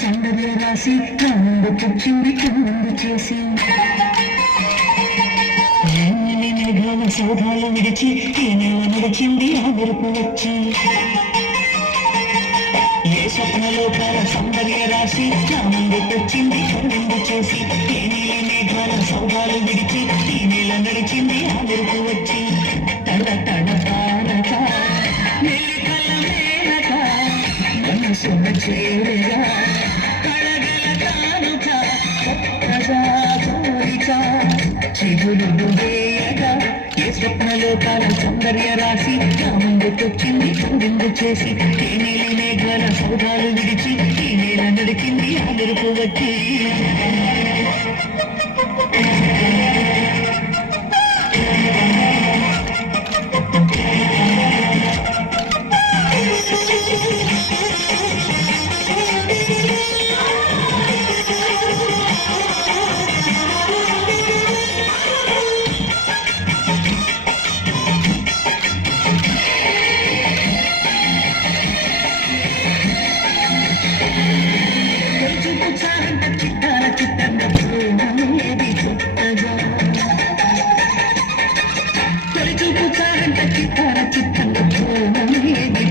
సౌందర్య రాసి ముందు కూర్చుంది ముందు చేసి మేఘాల సౌధాలు విడిచి ఏమేమో నడిచింది ఆ మెరుపు వచ్చి ఏ స్వప్నలోకాల సౌందర్య రాసి నా ముందు కూర్చింది ముందు చేసి ఏ నీలి మేఘాల సౌధాలు విడిచి ఈ నేల నడిచింది ఆ మెరుపు వచ్చి తడ తడ తారక మేఘల మేనక మనసున చేరగా చిగురుడు వేయగా ఏ స్వప్నలోకాల సౌందర్య రాసి నా ముందుకొచ్చింది ముందు చేసి ఏ నీలి మేఘాల సౌధాలు విడిచి ఈ నేల నడిచింది ఆ మెరుపు వచ్చి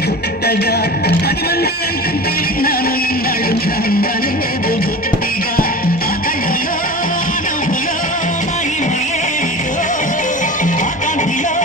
పుట్టగా 10 మంది అంటుంటే విన్నాను ఇన్నాళ్ళు నమ్మలేదు గుట్టిగా ఆ కళ్ళలో నవ్వులో మహిమయేదో ఆ కాంతిలో